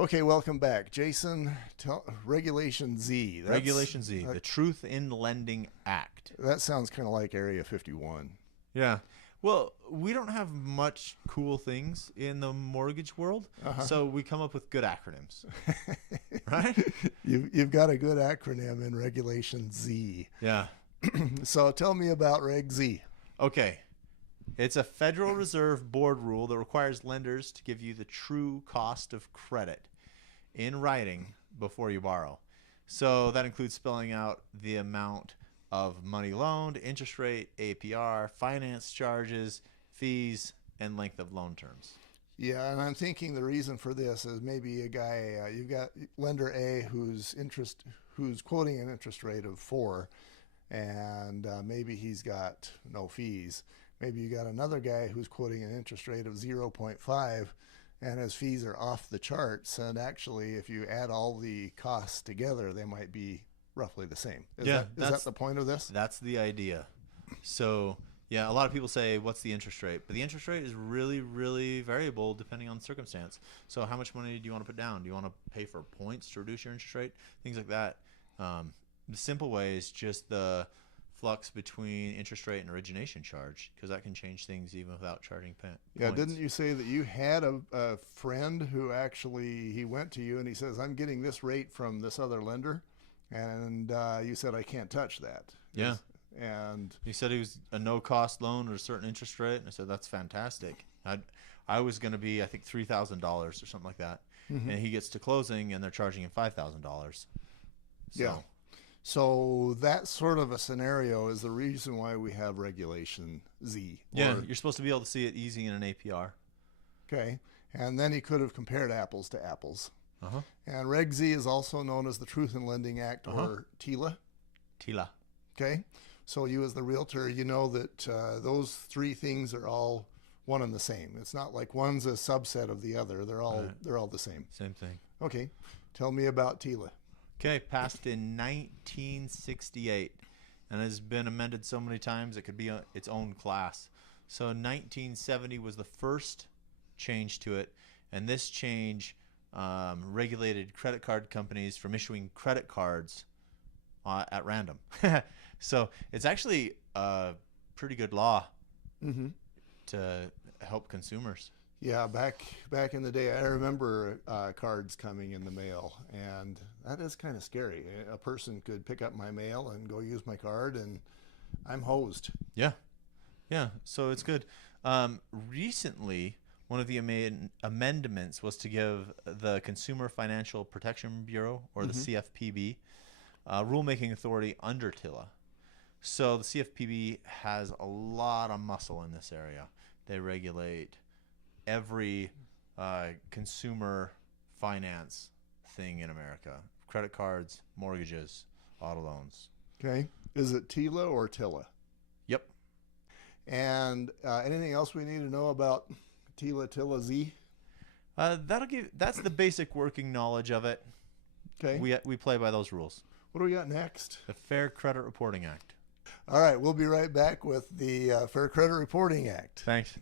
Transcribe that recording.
Okay, welcome back. Jason, Regulation Z. Regulation Z, the Truth in Lending Act. That sounds kind of like Area 51. Yeah. Well, we don't have much cool things in the mortgage world, so we come up with good acronyms. Right? You've got a good acronym in Regulation Z. Yeah. So tell me about Reg Z. Okay. It's a Federal Reserve Board rule that requires lenders to give you the true cost of credit in writing before you borrow. So that includes spelling out the amount of money loaned, interest rate, APR, finance charges, fees, and length of loan terms. Yeah, and I'm thinking the reason for this is maybe a guy, you've got lender A who's quoting an interest rate of 4, and maybe he's got no fees. Maybe you got another guy who's quoting an interest rate of 0.5, and his fees are off the charts. And actually, if you add all the costs together, they might be roughly the same. Is that the point of this? That's the idea. So, yeah, a lot of people say, what's the interest rate? But the interest rate is really, really variable depending on the circumstance. So how much money do you want to put down? Do you want to pay for points to reduce your interest rate? Things like that. The simple way is just the flux between interest rate and origination charge, because that can change things even without charging points. Yeah, didn't you say that you had a friend who actually, he went to you and he says, I'm getting this rate from this other lender, and you said, I can't touch that. Yeah. And he said he was a no-cost loan at a certain interest rate, and I said, that's fantastic. I was going to be, I think, $3,000 or something like that, and he gets to closing and they're charging him $5,000. So. Yeah. So that sort of a scenario is the reason why we have Regulation Z. Yeah, you're supposed to be able to see it easy in an APR. Okay, and then he could have compared apples to apples. And Reg Z is also known as the Truth in Lending Act, or TILA. TILA. Okay, so you as the realtor, you know that those three things are all one and the same. It's not like one's a subset of the other. They're all the same. Same thing. Okay, tell me about TILA. Okay, passed in 1968 and has been amended so many times it could be its own class. So 1970 was the first change to it, and this change regulated credit card companies from issuing credit cards at random. So it's actually a pretty good law to help consumers. Yeah, back in the day, I remember cards coming in the mail, and that is kind of scary. A person could pick up my mail and go use my card, and I'm hosed. Yeah, yeah. So it's good. Recently, one of the amendments was to give the Consumer Financial Protection Bureau, or the CFPB, rulemaking authority under TILA. So the CFPB has a lot of muscle in this area. They regulate every consumer finance thing in America: credit cards, mortgages, auto loans. Okay. Is it TILA or TILA? Yep. And anything else we need to know about TILA Z? That's the basic working knowledge of it. Okay. We play by those rules. What do we got next? The Fair Credit Reporting Act. All right, we'll be right back with the Fair Credit Reporting Act. Thanks.